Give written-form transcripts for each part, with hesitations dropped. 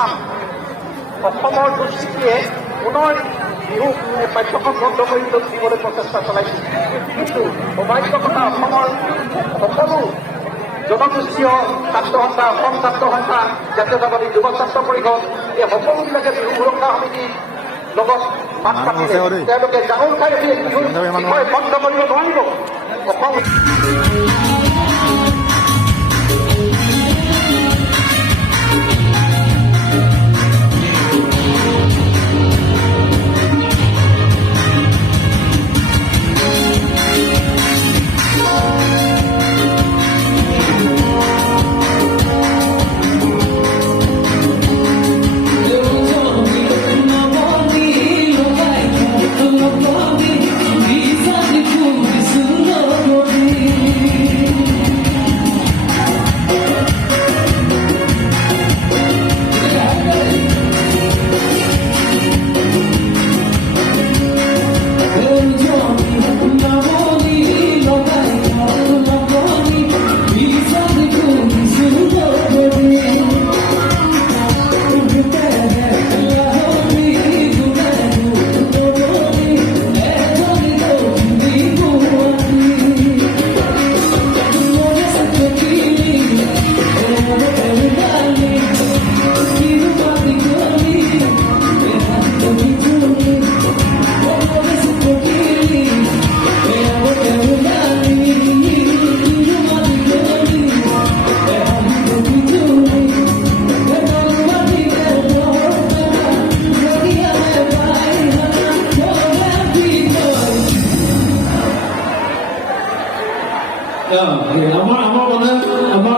কাম অসমৰ দুষ্কৃতিয়ে পুনৰ বিহু পাঠ্যক্ৰম বন্ধ কৰি দিবলৈ প্ৰচেষ্টা চলাইছিল। কিন্তু সৌভাগ্য কথা অসমৰ সকলো জনগোষ্ঠীয় ছাত্ৰ সন্থা, অসম ছাত্ৰ সন্থা, জাতীয়তাবাদী যুৱ ছাত্ৰ পৰিষদ এই সকলোবিলাকে বিহু সুৰক্ষা সমিতিৰ লগত মাত পাতিলে। তেওঁলোকে জানুৰ খাই বিহুৰ বিষয় বন্ধ কৰিব নোৱাৰিব। অসম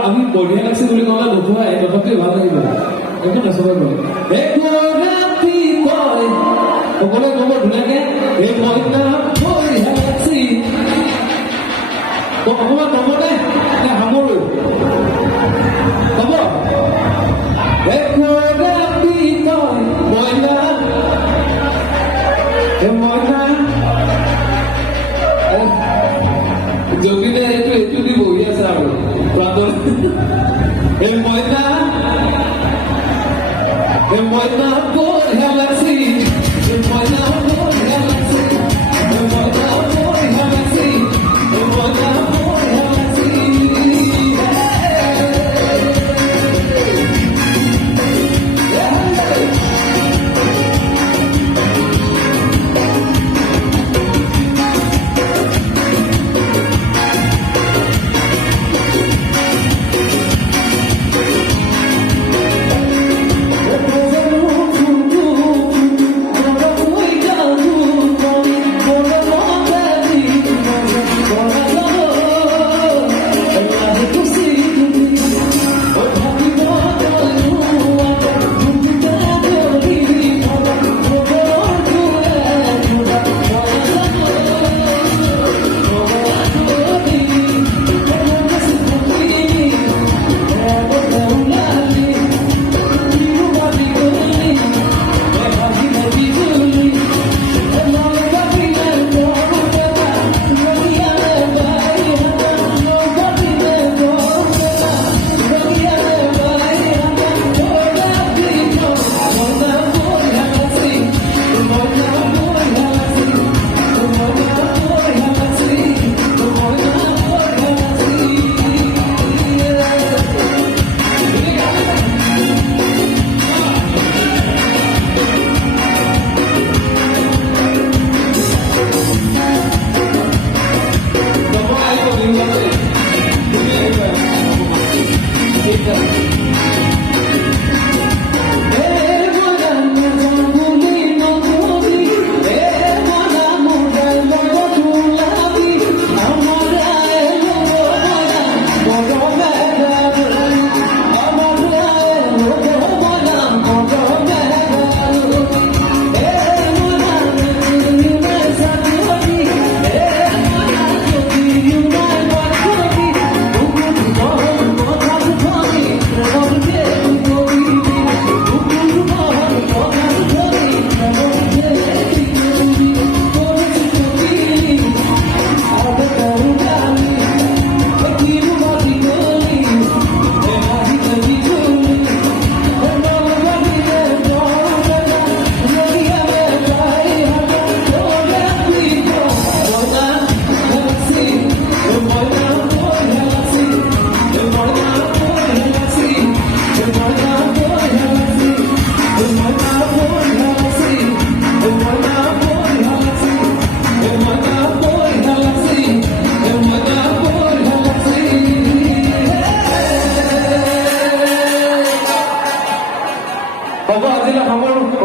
আমি বঢ়িয়া লাগছে বুলি ক'লে নোপোৱাই, তথাপিও ভাল লাগিব। একো নাচবা কয় সকলোৱে ক'ব ধুনীয়াকে এই মইনা বঢ়িয়া লাগছি। অকণমান নবনে নে সামৰো হ'ব? মইনা মইনা জগিলে এইটো দি বহি আছে আৰু এই মইনা বঢ়িয়া লাগছি, এই মইনা বঢ়িয়া লাগছি, এই মইনা বঢ়িয়া লাগছি, এই মইনা বঢ়িয়া লাগছি।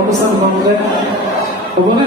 অনুষ্ঠান খন্তে হ'বনে?